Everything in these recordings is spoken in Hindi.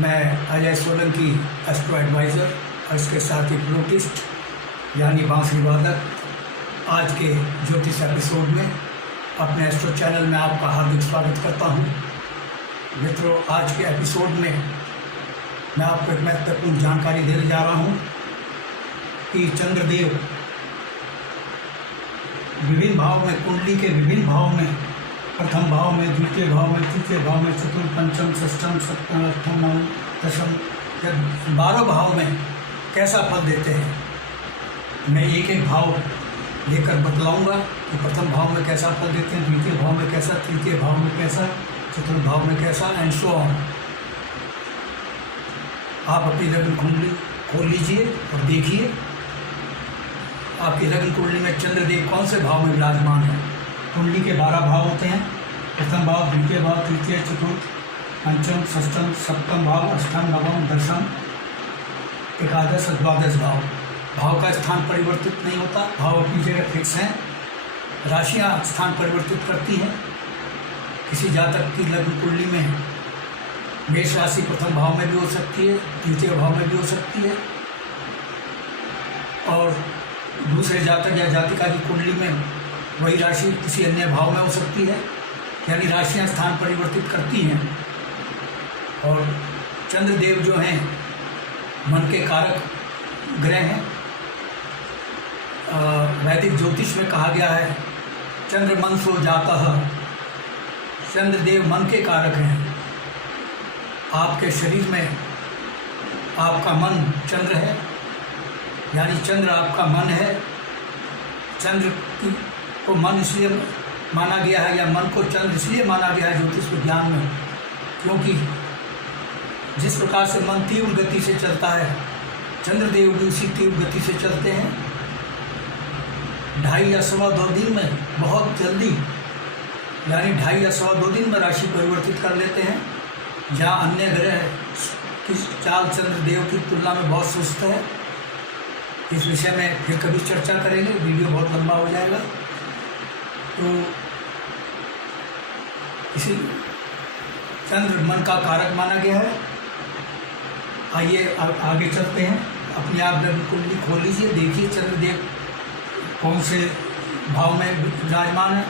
मैं अजय सोलंकी एस्ट्रो एडवाइज़र और इसके साथ ही फ्लूटिस्ट यानी बांसुरी वादक आज के ज्योतिष एपिसोड में अपने एस्ट्रो चैनल में आपका हार्दिक स्वागत करता हूं। मित्रों, आज के एपिसोड में मैं आपको एक महत्वपूर्ण जानकारी देने जा रहा हूं कि चंद्रदेव विभिन्न भाव में, कुंडली के विभिन्न भाव में, प्रथम भाव में, द्वितीय भाव में, तृतीय भाव में, चतुर्थ, पंचम, षष्ठम, सप्तम, अष्टम, नवम, दशम या 12 भाव में कैसा फल देते हैं। मैं एक एक भाव लेकर बतलाऊंगा कि प्रथम भाव में कैसा फल देते हैं, द्वितीय भाव में कैसा, तृतीय भाव में कैसा, चतुर्थ भाव में कैसा, एंड सो ऑन। आप अपनी लग्न कुंडली खोल लीजिए और देखिए आपकी लग्न कुंडली में चंद्रदेव कौन से भाव में विराजमान है। कुंडली के 12 भाव होते हैं। प्रथम भाव, द्वितीय भाव, तृतीय, चतुर्थ, पंचम, षष्ठम, सप्तम भाव, अष्टम, नवम, दशम, एकादश, द्वादश भाव। भाव का स्थान परिवर्तित नहीं होता, भाव अपनी जगह फिक्स हैं। राशियां स्थान परिवर्तित करती हैं। किसी जातक की लग्न कुंडली में मेष राशि प्रथम भाव में भी हो सकती है, द्वितीय भाव में भी हो सकती है, और दूसरे जातक या जातिका की कुंडली में वही राशि किसी अन्य भाव में हो सकती है। यानी राशियां स्थान परिवर्तित करती हैं। और चंद्रदेव जो हैं मन के कारक ग्रह हैं। वैदिक ज्योतिष में कहा गया है चंद्र मन सो जाता है। चंद्रदेव मन के कारक हैं। आपके शरीर में आपका मन चंद्र है, यानी चंद्र आपका मन है। चंद्र को मन इसलिए माना गया है, या मन को चंद्र इसलिए माना गया है ज्योतिष विज्ञान में, क्योंकि जिस प्रकार से मन तीव्र गति से चलता है, चंद्रदेव भी उसी तीव्र गति से चलते हैं। 2.5 या 2.25 दिन में, बहुत जल्दी, यानी 2.5 या 2.25 दिन में राशि परिवर्तित कर लेते हैं। जहाँ अन्य ग्रह की चाल चंद्रदेव की तुलना में बहुत सुस्त है। इस विषय में फिर कभी चर्चा करेंगे, वीडियो बहुत लंबा हो जाएगा। तो इसी चंद्र मन का कारक माना गया है। आइए आगे चलते हैं। अपनी आप लग्न कुंडली खोल लीजिए, देखिए चंद्रदेव कौन से भाव में विराजमान है।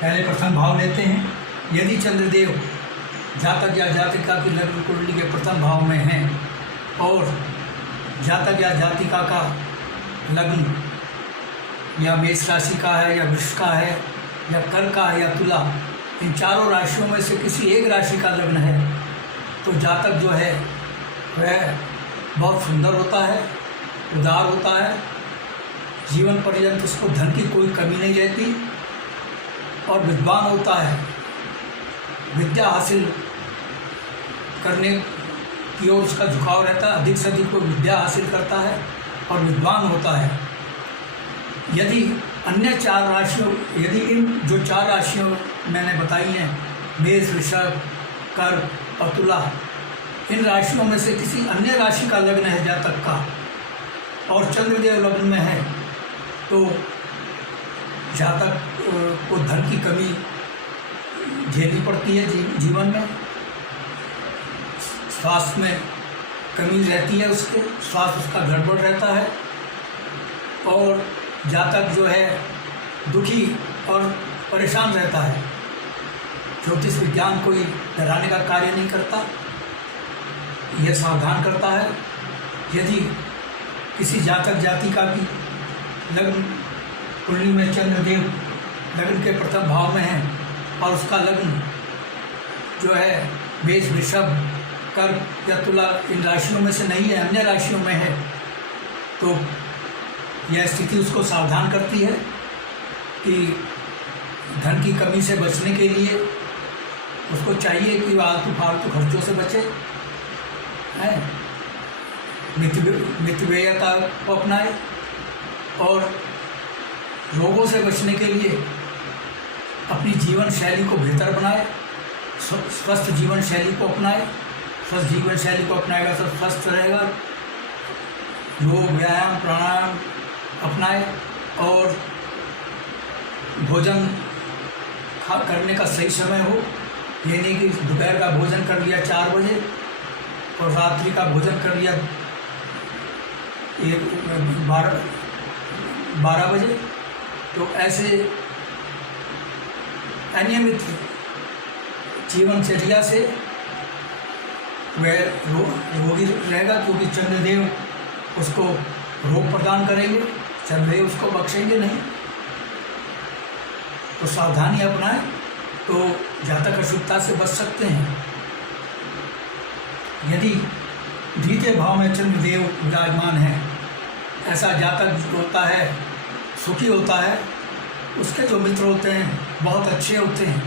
पहले प्रथम भाव लेते हैं। यदि चंद्रदेव जातक या जातिका की लग्न कुंडली के प्रथम भाव में हैं और जातक या जातिका का लग्न या मेष राशि का है, या वृष का है, या कर्क का है, या तुला, इन चारों राशियों में से किसी एक राशि का लग्न है, तो जातक जो है वह बहुत सुंदर होता है, उदार होता है। जीवन पर्यंत उसको धन की कोई कमी नहीं रहती और विद्वान होता है। विद्या हासिल करने की ओर उसका झुकाव रहता है। अधिक से अधिक वो विद्या हासिल करता है और विद्वान होता है। यदि अन्य 4 राशियों, यदि इन जो 4 राशियों मैंने बताई हैं, मेष, वृषभ, कर्क और तुला, इन राशियों में से किसी अन्य राशि का लग्न है जातक का और चंद्रदेव लग्न में है, तो जातक को धन की कमी झेलनी पड़ती है जीवन में। स्वास्थ्य में कमी रहती है, उसके स्वास्थ्य उसका गड़बड़ रहता है, और जातक जो है दुखी और परेशान रहता है। ज्योतिष विज्ञान कोई डराने का कार्य नहीं करता, यह सावधान करता है। यदि किसी जातक जातिका की लग्न कुंडली में चंद्रदेव लग्न के प्रथम भाव में है और उसका लग्न जो है मेष, वृषभ, कर्क या तुला, इन राशियों में से नहीं है, अन्य राशियों में है, तो यह स्थिति उसको सावधान करती है कि धन की कमी से बचने के लिए उसको चाहिए कि फालतू खर्चों से बचे, है मितव्ययता को अपनाए, और रोगों से बचने के लिए अपनी जीवन शैली को बेहतर बनाए, स्वस्थ जीवन शैली को अपनाए। स्वस्थ जीवन शैली को अपनाएगा तो स्वस्थ रहेगा। योग, व्यायाम, प्राणायाम अपनाए और भोजन करने का सही समय हो। ये नहीं कि दोपहर का भोजन कर लिया 4 बजे और रात्रि का भोजन कर लिया 12 बजे, तो ऐसे अनियमित जीवनचर्या से वह रोगी रहेगा, क्योंकि चंद्रदेव उसको रोग प्रदान करेंगे, चंद्रदेव उसको बख्शेंगे नहीं। तो सावधानी अपनाएं तो जातक अशुभता से बच सकते हैं। यदि द्वितीय भाव में चंद्रदेव विराजमान है, ऐसा जातक होता है, सुखी होता है, उसके जो मित्र होते हैं बहुत अच्छे होते हैं,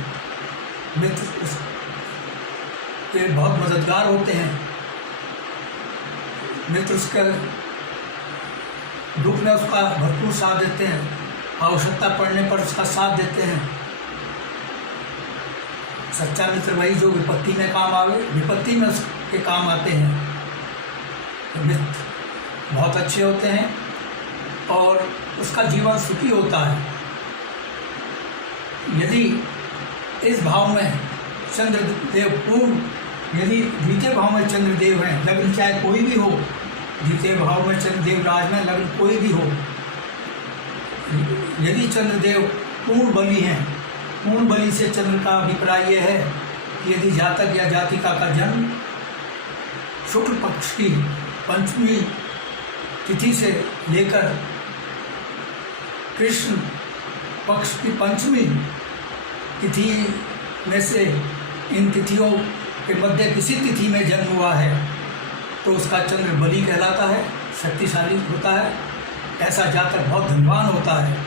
मित्र उसके बहुत मददगार होते हैं, मित्र उसके दुख में उसका भरपूर साथ देते हैं, आवश्यकता पड़ने पर उसका साथ देते हैं। सच्चा मित्र वही जो विपत्ति में काम आवे, विपत्ति में उसके काम आते हैं। मित्र बहुत अच्छे होते हैं और उसका जीवन सुखी होता है। यदि इस भाव में चंद्रदेव पूर्ण, यदि द्वितीय भाव में चंद्रदेव हैं, लग्न चाहे कोई भी हो, द्वितीय भाव में चंद्रदेव राज में लग्न कोई भी हो, यदि चंद्रदेव पूर्ण बली हैं, पूर्ण बली से चंद्र का अभिप्राय यह है कि यदि जातक या जातिका का जन्म शुक्ल पक्ष की पंचमी तिथि से लेकर कृष्ण पक्ष की पंचमी तिथि में से इन तिथियों के मध्य किसी तिथि में जन्म हुआ है, तो उसका चंद्र बली कहलाता है, शक्तिशाली होता है। ऐसा जातक बहुत धनवान होता है।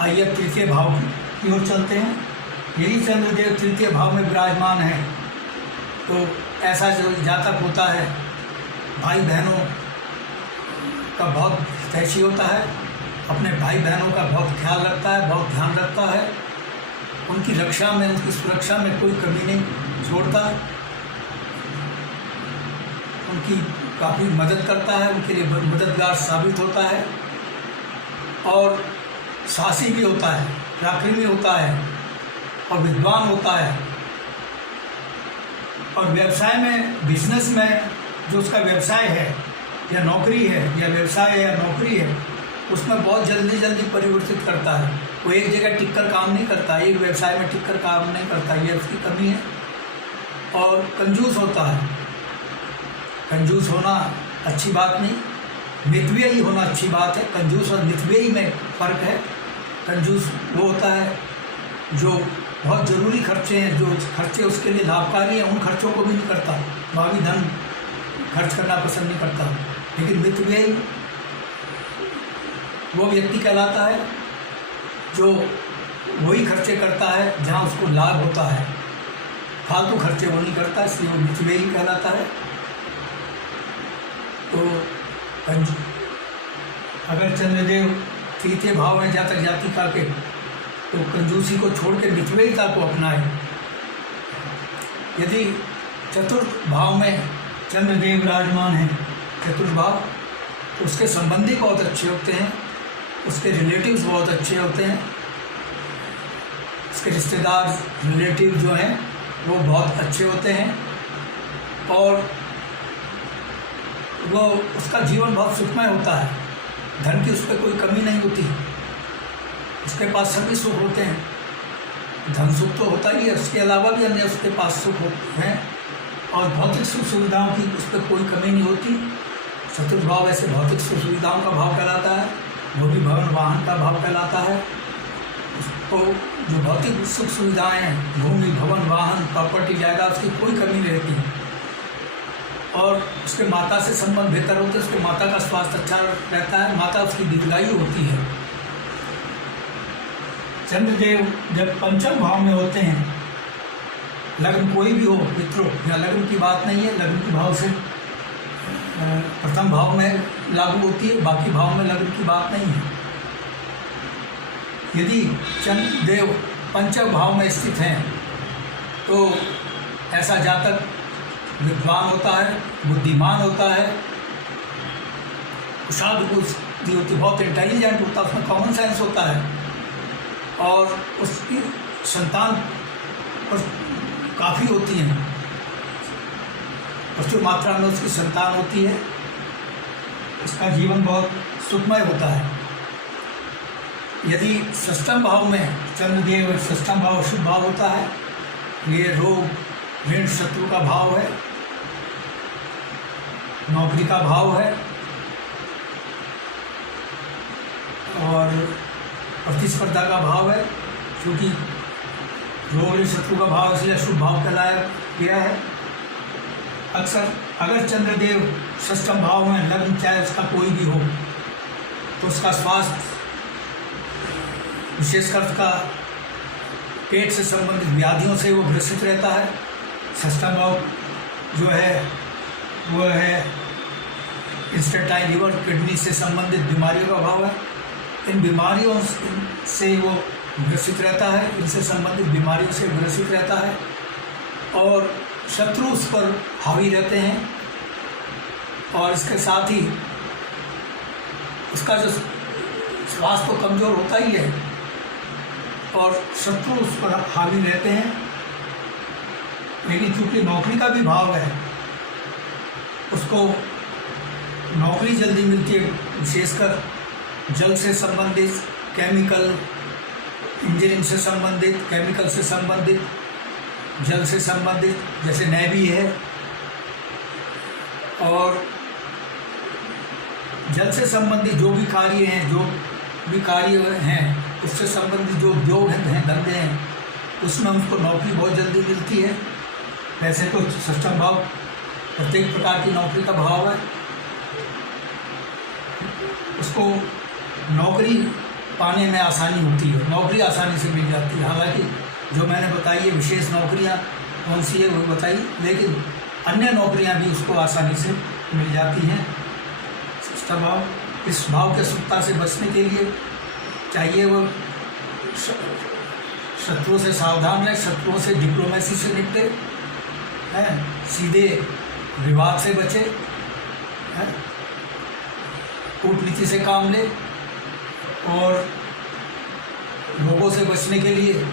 आइए तृतीय भाव की ओर चलते हैं। यदि चंद्रदेव तृतीय भाव में विराजमान है, तो ऐसा जो जातक होता है भाई बहनों का बहुत हितैषी होता है, अपने भाई बहनों का बहुत ख्याल रखता है, बहुत ध्यान रखता है, उनकी रक्षा में, उनकी सुरक्षा में कोई कमी नहीं छोड़ता, उनकी काफ़ी मदद करता है, उनके लिए मददगार साबित होता है और साहसी भी होता है, पराक्रमी होता है और विद्वान होता है। और व्यवसाय में, बिजनेस में जो उसका व्यवसाय है या नौकरी है, या व्यवसाय है या नौकरी है, उसमें बहुत जल्दी जल्दी परिवर्तित करता है। वो एक जगह टिककर काम नहीं करता, एक व्यवसाय में टिककर काम नहीं करता, ये उसकी कमी है। और कंजूस होता है। कंजूस होना अच्छी बात नहीं, मितव्ययी होना अच्छी बात है। कंजूस और मितव्ययी में फ़र्क है। कंजूस वो होता है जो बहुत ज़रूरी खर्चे हैं, जो खर्चे उसके लिए लाभकारी हैं, उन खर्चों को भी नहीं करता, भावी धन खर्च करना पसंद नहीं करता। लेकिन मितव्ययी वो व्यक्ति कहलाता है जो वही खर्चे करता है जहाँ उसको लाभ होता है, फालतू खर्चे वो नहीं करता, इसलिए वो मितव्ययी कहलाता है। तो अगर चंद्रदेव तृतीय भाव में जातक जातिका के, तो कंजूसी को छोड़ के मितव्ययिता को अपनाए। यदि चतुर्थ भाव में चंद्रदेव विराजमान है, चतुर्थ भाव, तो उसके संबंधी बहुत अच्छे होते हैं, उसके रिलेटिव्स बहुत अच्छे होते हैं, उसके रिश्तेदार रिलेटिव जो हैं वो बहुत अच्छे होते हैं और वो उसका जीवन बहुत सुखमय होता है। धन की उस पर कोई कमी नहीं होती, उसके पास सभी सुख होते हैं। धन सुख तो होता ही है, उसके अलावा भी अन्य उसके पास सुख होते हैं और भौतिक सुख सुविधाओं की उस पर कोई कमी नहीं होती। चतुर्थ भाव ऐसे भौतिक सुख सुविधाओं का भाव कहलाता है, वो भी भवन वाहन का भाव कहलाता है। उसको जो भौतिक सुख सुविधाएँ हैं, भूमि, भवन, वाहन, प्रॉपर्टी, जायदाद, उसकी कोई कमी नहीं रहती। और उसके माता से संबंध बेहतर होते हैं, उसके माता का स्वास्थ्य अच्छा रहता है, माता उसकी दीर्घायु होती है। चंद्रदेव जब पंचम भाव में होते हैं, लग्न कोई भी हो मित्रों, या लग्न की बात नहीं है, लग्न की भाव से प्रथम भाव में लागू होती है, बाकी भाव में लग्न की बात नहीं है। यदि चंद्रदेव पंचम भाव में स्थित हैं, तो ऐसा जातक विद्वान होता है, बुद्धिमान होता है, कुशाग्र बुद्धि होती, बहुत इंटेलिजेंट होता है, उसमें कॉमन सेंस होता है और उसकी संतान पर काफ़ी होती हैं, प्रचुर मात्रा में उसकी संतान होती है, उसका जीवन बहुत सुखमय होता है। यदि षष्ठम भाव में चंद्रदेव, षष्ठम भाव शुभ भाव होता है, ये रोग ऋण शत्रु का भाव है, नौकरी का भाव है और प्रतिस्पर्धा का भाव है। क्योंकि रोग ऋण शत्रु का भाव इसलिए शुभ भाव कहलाया गया है। अक्सर अगर चंद्रदेव षष्ठम भाव में लग्न चाहे उसका कोई भी हो तो उसका स्वास्थ्य, विशेषकर उसका पेट से संबंधित व्याधियों से वो ग्रसित रहता है। षष्ठम भाव जो है वो है इंस्टेंटाइन लिवर, किडनी से संबंधित बीमारियों का भाव है। इन बीमारियों से वो ग्रसित रहता है, इनसे संबंधित बीमारियों से ग्रसित रहता है और शत्रु उस पर हावी रहते हैं। और इसके साथ ही उसका जो स्वास्थ्य तो कमज़ोर होता ही है और शत्रु उस पर हावी रहते हैं। लेकिन चूँकि नौकरी का भी भाव है, उसको नौकरी जल्दी मिलती है, विशेषकर जल से संबंधित, केमिकल इंजीनियरिंग से संबंधित, केमिकल से संबंधित, जल से संबंधित, जैसे नेवी है। और जल से संबंधित जो भी कार्य हैं, उससे संबंधित जो उद्योग हैं, धंधे हैं, उसमें उनको नौकरी बहुत जल्दी मिलती है। वैसे तो षष्ठम भाव प्रत्येक प्रकार की नौकरी का भाव है, उसको नौकरी पाने में आसानी होती है, नौकरी आसानी से मिल जाती है। हालांकि जो मैंने बताई है विशेष नौकरियां कौन सी है वो बताई, लेकिन अन्य नौकरियां भी उसको आसानी से मिल जाती हैं। षष्ठम भाव, इस भाव के शुभता से बचने के लिए चाहिए वो शत्रुओं से सावधान रहे, शत्रुओं से डिप्लोमेसी से निपटे, हैं, सीधे विवाद से बचे, हैं, कूटनीति से काम ले और रोगों से बचने के लिए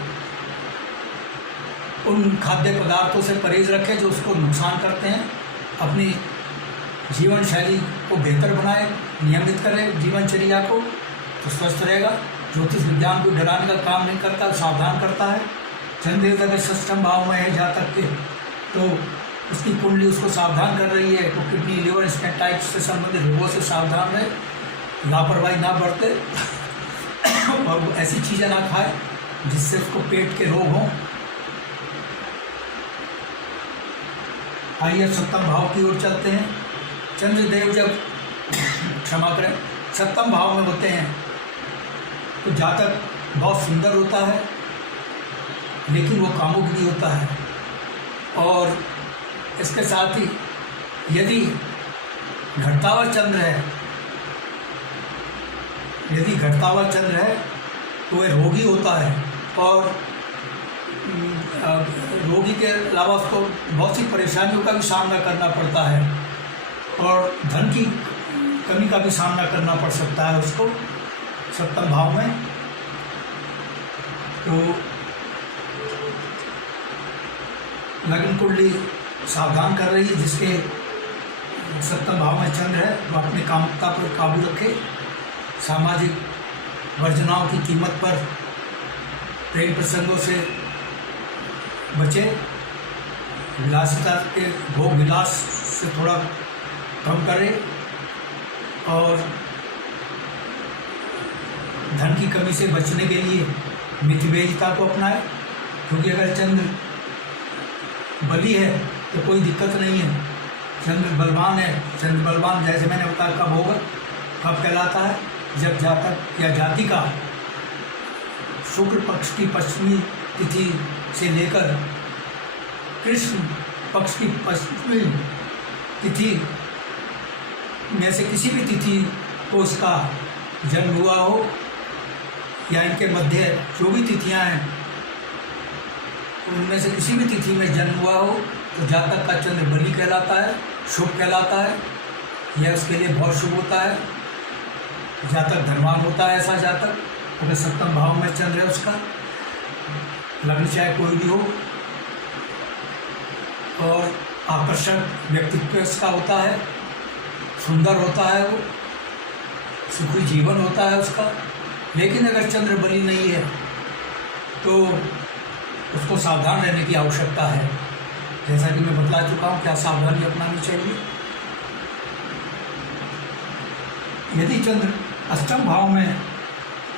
उन खाद्य पदार्थों से परहेज रखें जो उसको नुकसान करते हैं। अपनी जीवन शैली को बेहतर बनाए, नियमित करें जीवनचर्या को, तो स्वस्थ रहेगा। ज्योतिष विज्ञान को डराने का काम नहीं करता, सावधान करता है। चंद्रदेव अगर षष्ठम भाव में है जहाँ तक के, तो उसकी कुंडली उसको सावधान कर रही है। तो किडनी, लिवर, स्टेंटाइटिस से संबंधित रोगों से सावधान रहे, लापरवाही ना बरते और वो ऐसी चीज़ें ना खाए जिससे उसको पेट के रोग हों। आइए सप्तम भाव की ओर चलते हैं। चंद्रदेव जब क्षमा करें सप्तम भाव में होते हैं तो जातक बहुत सुंदर होता है, लेकिन वो कामुक भी होता है। और इसके साथ ही यदि घटता हुआ चंद्र है, यदि घटता हुआ चंद्र है तो वह रोगी होता है और रोगी के अलावा उसको बहुत सी परेशानियों का भी सामना करना पड़ता है और धन की कमी का भी सामना करना पड़ सकता है उसको सप्तम भाव में। तो लग्न कुंडली सावधान कर रही है, जिसके सप्तम भाव में चंद्र है वो अपनी कामुकता पर काबू रखे, सामाजिक वर्जनाओं की कीमत पर प्रेम प्रसंगों से बचे, विलासिता के भोग विलास से थोड़ा कम करे और धन की कमी से बचने के लिए मितव्ययिता को अपनाए। क्योंकि अगर चंद्र बली है तो कोई दिक्कत नहीं है, चंद्र बलवान है। चंद्र बलवान जैसे मैंने बताया कब होगा, कब कहलाता है, जब जातक या जाति का शुक्ल पक्ष की पश्चिमी तिथि से लेकर कृष्ण पक्ष की पश्चिमी तिथि में से किसी भी तिथि को उसका जन्म हुआ हो, या इनके मध्य जो भी तिथियां हैं उनमें से किसी भी तिथि में जन्म हुआ हो, तो जातक का चंद्र बली कहलाता है, शुभ कहलाता है। यह उसके लिए बहुत शुभ होता है। जातक धनवान होता है ऐसा जातक, अगर सप्तम भाव में चंद्र है उसका, लग्न चाहे कोई भी हो। और आकर्षक व्यक्तित्व इसका होता है, सुंदर होता है, वो सुखी जीवन होता है उसका। लेकिन अगर चंद्र बली नहीं है तो उसको सावधान रहने की आवश्यकता है। जैसा कि मैं बतला चुका हूँ क्या सावधानी अपनानी चाहिए। यदि चंद्र अष्टम भाव में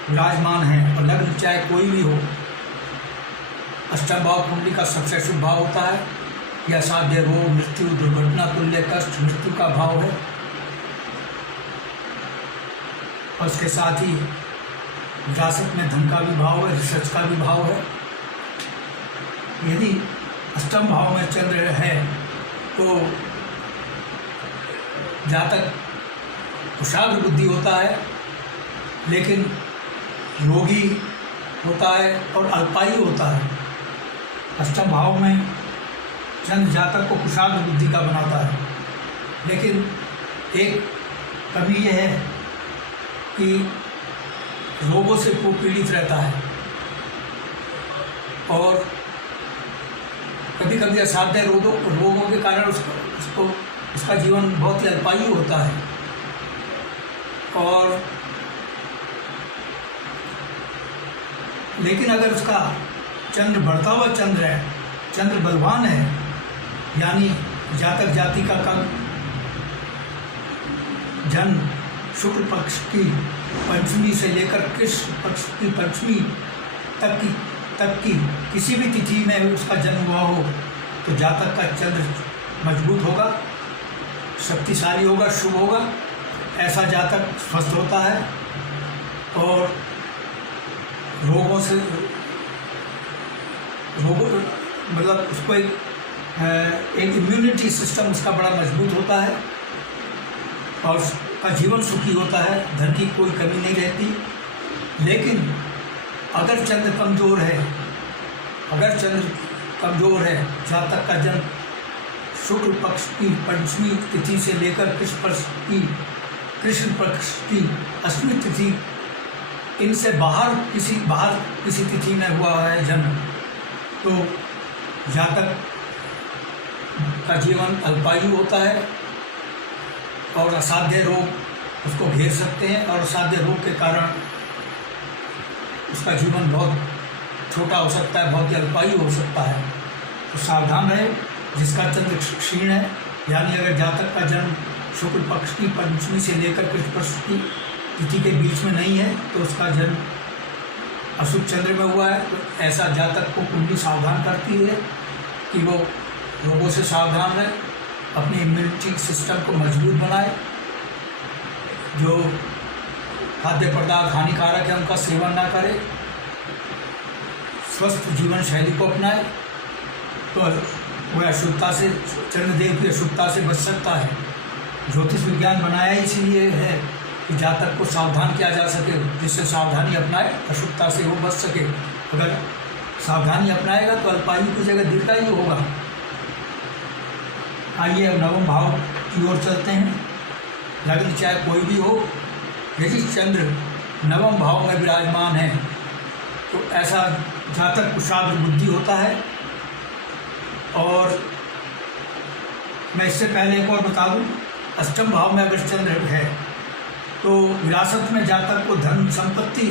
विराजमान है और लग्न चाहे कोई भी हो, अष्टम भाव कुंडली का सबसे शुभ भाव होता है। यह असाध्य रोग, मृत्यु, दुर्घटना, तुल्य कष्ट, मृत्यु का भाव है। और उसके साथ ही विरासत में धन का भी भाव है, रिसर्च का भी भाव है। यदि अष्टम भाव में चंद्र है तो जातक कुशाग्र बुद्धि होता है, लेकिन रोगी होता है और अल्पायु होता है। अष्टम भाव में चंद्र जातक को कुशाग्र बुद्धि का बनाता है, लेकिन एक कमी यह है कि रोगों से वो पीड़ित रहता है और कभी कभी असाध्य रोगों के कारण उसका जीवन बहुत ही अल्पायु होता है। और लेकिन अगर उसका चंद्र बढ़ता हुआ चंद्र है, चंद्र बलवान है, यानी जातक जाति का जन्म शुक्ल पक्ष की पंचमी से लेकर कृष्ण पक्ष की पंचमी तक की किसी भी तिथि में उसका जन्म हुआ हो तो जातक का चंद्र मजबूत होगा, शक्तिशाली होगा, शुभ होगा। ऐसा जातक स्वस्थ होता है और मतलब उसको एक इम्यूनिटी सिस्टम उसका बड़ा मजबूत होता है और उसका जीवन सुखी होता है, धन की कोई कमी नहीं रहती। लेकिन अगर चंद्र कमज़ोर है, जातक का जन्म शुक्ल पक्ष की पंचमी तिथि से लेकर कृष्ण पक्ष की अष्टमी तिथि, इनसे बाहर किसी तिथि में हुआ है जन्म, तो जातक का जीवन अल्पायु होता है और असाध्य रोग उसको घेर सकते हैं और असाध्य रोग के कारण उसका जीवन बहुत छोटा हो सकता है, बहुत ही अल्पायु हो सकता है। तो सावधान रहे। जिसका चंद्र क्षीण है, यानी अगर जातक का जन्म शुक्ल पक्ष की पंचमी से लेकर कृष्ण पक्ष की तिथि के बीच में नहीं है तो उसका जन्म अशुभ चंद्र में हुआ है, तो ऐसा जातक को कुंडली सावधान करती है कि वो रोगों से सावधान रहे, अपनी इम्यूनिटी सिस्टम को मजबूत बनाए, जो खाद्य पदार्थ हानिकारक है उनका सेवन ना करे, स्वस्थ जीवन शैली को अपनाए, तो वह अशुद्धता से, चंद्रदेव की अशुद्धता से बच सकता है। ज्योतिष विज्ञान बनाया इसीलिए है कि जातक को सावधान किया जा सके, जिससे सावधानी अपनाए, अशुद्धता से वो बच सके। अगर सावधानी अपनाएगा तो अल्पायु की जगह दीर्घायु होगा। आइए अब नवम भाव की ओर चलते हैं। लग्न चाहे कोई भी हो, यदि चंद्र नवम भाव में विराजमान है तो ऐसा जातक कुशाग्र बुद्धि होता है। और मैं इससे पहले एक और बता दूं, अष्टम भाव में अगर चंद्र है तो विरासत में जातक को धन संपत्ति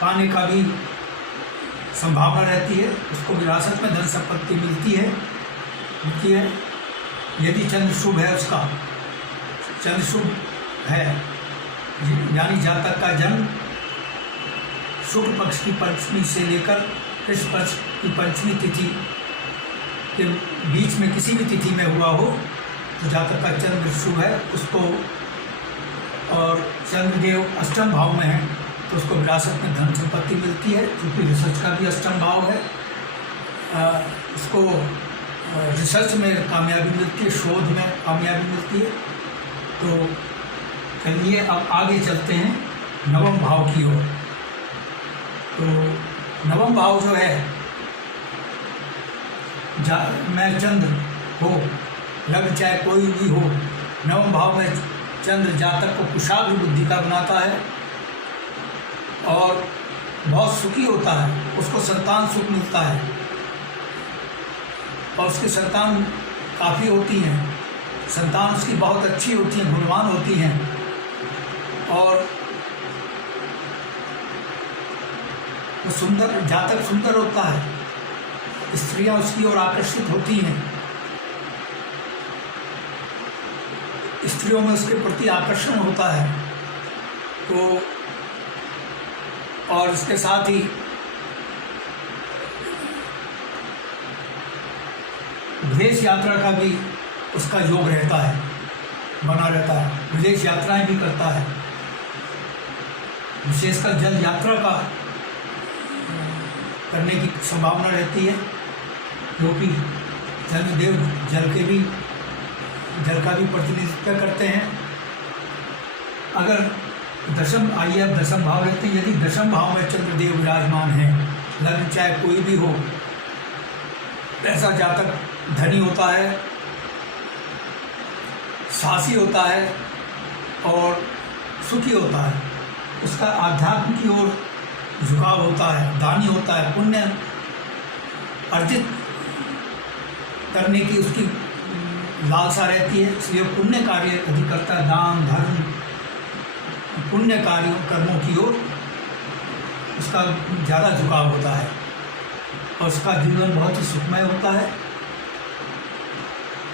पाने का भी संभावना रहती है, उसको विरासत में धन संपत्ति मिलती है। यदि चंद्र शुभ है, उसका चंद्र शुभ है, यानी जातक का जन्म शुक्ल पक्ष की पंचमी से लेकर कृष्ण पक्ष की पंचमी तिथि के बीच में किसी भी तिथि में हुआ हो तो जातक का चंद्र शुभ है उसको, और चंद्रदेव अष्टम भाव में है तो उसको विरासत में धन संपत्ति मिलती है, क्योंकि रिसर्च का भी अष्टम भाव है। उसको रिसर्च में कामयाबी मिलती है, शोध में कामयाबी मिलती है। तो चलिए अब आगे चलते हैं नवम भाव की ओर। तो नवम भाव जो है, मैं चंद्र हो, लग्न चाहे कोई भी हो, नवम भाव में चंद्र जातक को कुशाग्र बुद्धि का बनाता है और बहुत सुखी होता है, उसको संतान सुख मिलता है। और उसकी संतान काफ़ी होती हैं, संतान उसकी बहुत अच्छी होती हैं, गुणवान होती हैं, और वो सुंदर, जातक सुंदर होता है, स्त्रियां उसकी ओर आकर्षित होती हैं, स्त्रियों में उसके प्रति आकर्षण होता है। तो और इसके साथ ही विदेश यात्रा का भी उसका योग रहता है, बना रहता है, विदेश यात्राएं भी करता है, विशेषकर जल यात्रा का करने की संभावना रहती है, क्योंकि चंद्रदेव जल का भी प्रतिनिधित्व करते हैं। अगर आइए अब दशम भाव लेते हैं। यदि दशम भाव में चंद्रदेव विराजमान है, लग्न चाहे कोई भी हो, ऐसा जातक धनी होता है, साहसी होता है और सुखी होता है। उसका आध्यात्म की ओर झुकाव होता है, दानी होता है, पुण्य अर्जित करने की उसकी लालसा रहती है, इसलिए पुण्य कार्य अधिक करता है, दान धर्म पुण्य कार्यों कर्मों की ओर उसका ज़्यादा झुकाव होता है और उसका जीवन बहुत ही सुखमय होता है।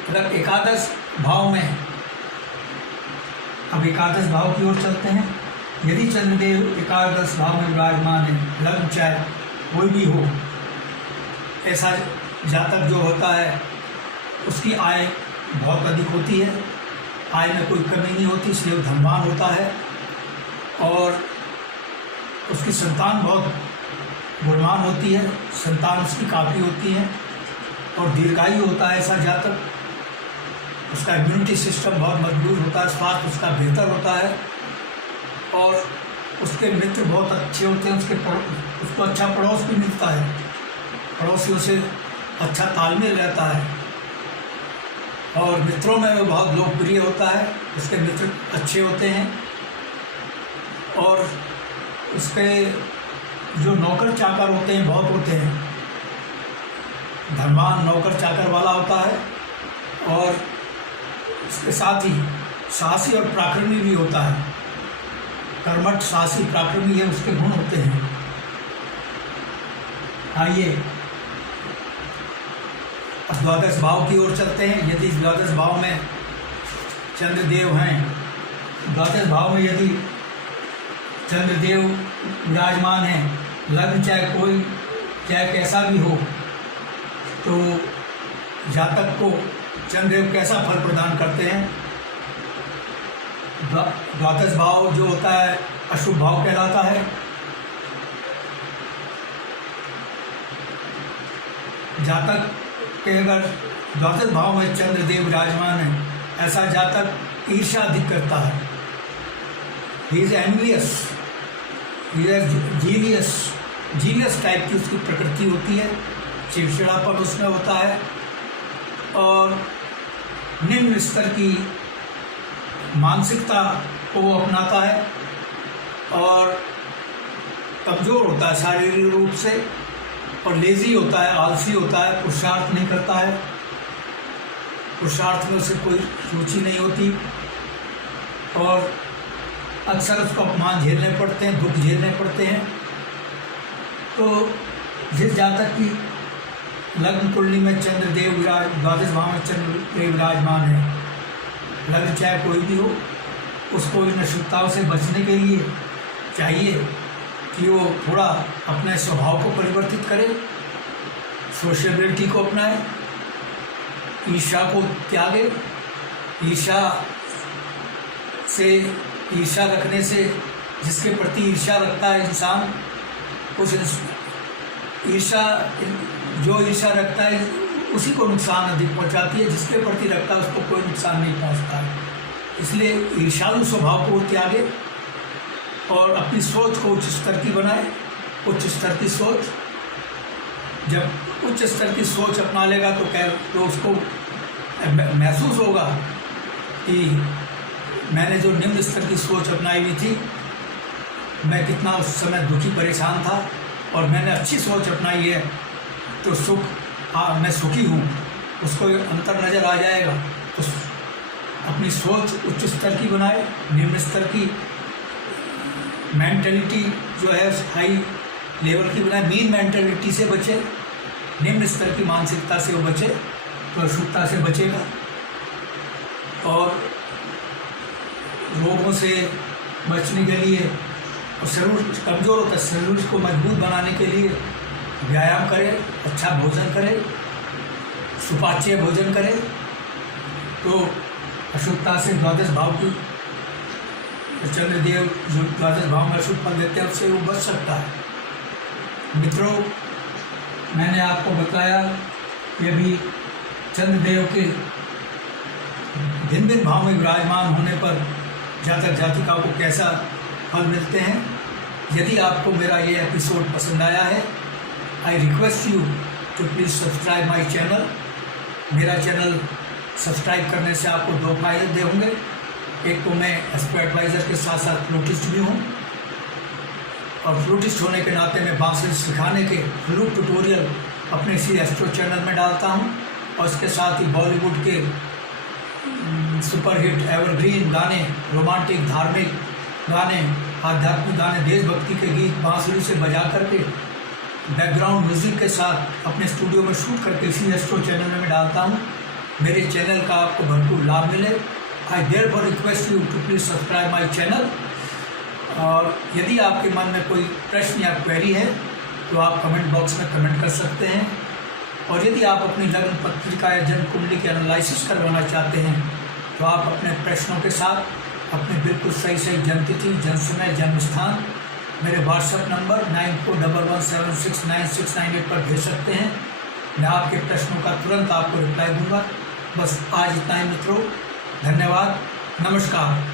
अगर एकादश भाव में, अब एकादश भाव की ओर चलते हैं। यदि चंद्रदेव एकादश भाव में विराजमान है, लग्न चाहे कोई भी हो, ऐसा जातक जो होता है उसकी आय बहुत अधिक होती है, आय में कोई कमी नहीं होती, इसलिए धनवान होता है और उसकी संतान बहुत गुणवान होती है, संतान उसकी काफ़ी होती है और दीर्घायु होता है ऐसा जातक। उसका इम्यूनिटी सिस्टम बहुत मजबूत होता है, स्वास्थ्य उसका बेहतर होता है और उसके मित्र बहुत अच्छे होते हैं, उसको अच्छा पड़ोस भी मिलता है, पड़ोसियों से अच्छा तालमेल रहता है और मित्रों में वो बहुत लोकप्रिय होता है, उसके मित्र अच्छे होते हैं और उसके जो नौकर चाकर होते हैं बहुत होते हैं, धनवान नौकर चाकर वाला होता है और इसके साथ ही साहसी और पराक्रमी भी होता है, कर्मठ साहसी पराक्रमी ये उसके गुण होते हैं। आइए अब द्वादश भाव की ओर चलते हैं। यदि द्वादश भाव में चंद्रदेव हैं, द्वादश भाव में यदि चंद्रदेव विराजमान हैं, लग्न चाहे कोई चाहे कैसा भी हो, तो जातक को चंद्रदेव कैसा फल प्रदान करते हैं। द्वादश भाव जो होता है अशुभ भाव कहलाता है। जातक के अगर द्वादश भाव में चंद्रदेव विराजमान है, ऐसा जातक ईर्ष्या अधिक करता है, he is envious, he is genius type की उसकी प्रकृति होती है, चिड़चिड़ापन उसमें होता है और निम्न स्तर की मानसिकता को वो अपनाता है और कमज़ोर होता है शारीरिक रूप से और लेज़ी होता है, आलसी होता है, पुरुषार्थ नहीं करता है, पुरुषार्थ में उसे कोई रुचि नहीं होती और अक्सर उसको अपमान झेलने पड़ते हैं, दुख झेलने पड़ते हैं। तो जिस जातक की लग्न कुंडली में चंद्रदेव द्वादश भाव में चंद्रदेव विराजमान है, लग्न चाहे कोई भी हो, उसको इन अशुभताओं से बचने के लिए चाहिए कि वो थोड़ा अपने स्वभाव को परिवर्तित करे, सोशलिटी को अपनाए, ईर्ष्या को त्यागे। ईर्ष्या रखने से, जिसके प्रति ईर्ष्या रखता है इंसान, उस जो ईर्ष्या रखता है उसी को नुकसान अधिक पहुंचाती है, जिसके प्रति रखता है उसको कोई नुकसान नहीं पहुंचता है। इसलिए ईर्ष्यालु स्वभाव को त्यागे और अपनी सोच को उच्च स्तर की बनाए। उच्च स्तर की सोच, जब उच्च स्तर की सोच अपना लेगा तो उसको महसूस होगा कि मैंने जो निम्न स्तर की सोच अपनाई हुई थी, मैं कितना उस समय दुखी परेशान था और मैंने अच्छी सोच अपनाई है तो मैं सुखी हूँ, उसको अंतर नज़र आ जाएगा। तो अपनी सोच उच्च स्तर की बनाए, निम्न स्तर की मेंटलिटी जो है हाई लेवल की बनाए, मीन मेंटलिटी से बचे, निम्न स्तर की मानसिकता से वो बचे तो अशुद्धता से बचेगा। और रोगों से बचने के लिए और शरीर कमज़ोर होता है, शरीर को मजबूत बनाने के लिए व्यायाम करें, अच्छा भोजन करें, सुपाच्य भोजन करें, तो अशुद्धता से द्वादश भाव की चंद्रदेव जो द्वादश भाव में अशुद्ध फल देते हैं उससे वो बच सकता है। मित्रों, मैंने आपको बताया कि अभी चंद्रदेव के भिन्न भिन्न भाव में विराजमान होने पर जातक जातिका को कैसा फल मिलते हैं। यदि आपको मेरा ये एपिसोड पसंद आया है, I request you to please subscribe my channel. मेरा चैनल सब्सक्राइब करने से आपको दो फायदे होंगे। एक तो मैं एस्ट्रो एडवाइज़र के साथ साथ फ्लूटिस्ट भी हूँ, और फ्लूटिस्ट होने के नाते मैं बांसुरी सिखाने के फ्लूट ट्यूटोरियल अपने इसी एस्ट्रो चैनल में डालता हूँ। और इसके साथ ही बॉलीवुड के सुपरहिट एवरग्रीन गाने, रोमांटिक धार्मिक गाने, आध्यात्मिक गाने, देशभक्ति के गीत बांसुरी से बजा करके बैकग्राउंड म्यूजिक के साथ अपने स्टूडियो में शूट करके इसी एस्ट्रो चैनल में मैं डालता हूँ। मेरे चैनल का आपको भरपूर लाभ मिले। I therefore request you to please subscribe my channel. और यदि आपके मन में कोई प्रश्न या क्वेरी है तो आप कमेंट बॉक्स में कमेंट कर सकते हैं। और यदि आप अपनी लग्न पत्रिका या जन्म कुंडली की एनालिसिस करवाना चाहते हैं तो आप अपने प्रश्नों के साथ अपने बिल्कुल सही जन्म तिथि, जन्म समय, जन्म स्थान मेरे व्हाट्सएप नंबर 9411769698 पर भेज सकते हैं। मैं आपके प्रश्नों का तुरंत आपको रिप्लाई दूंगा। बस आज इतना ही मित्रों, धन्यवाद, नमस्कार।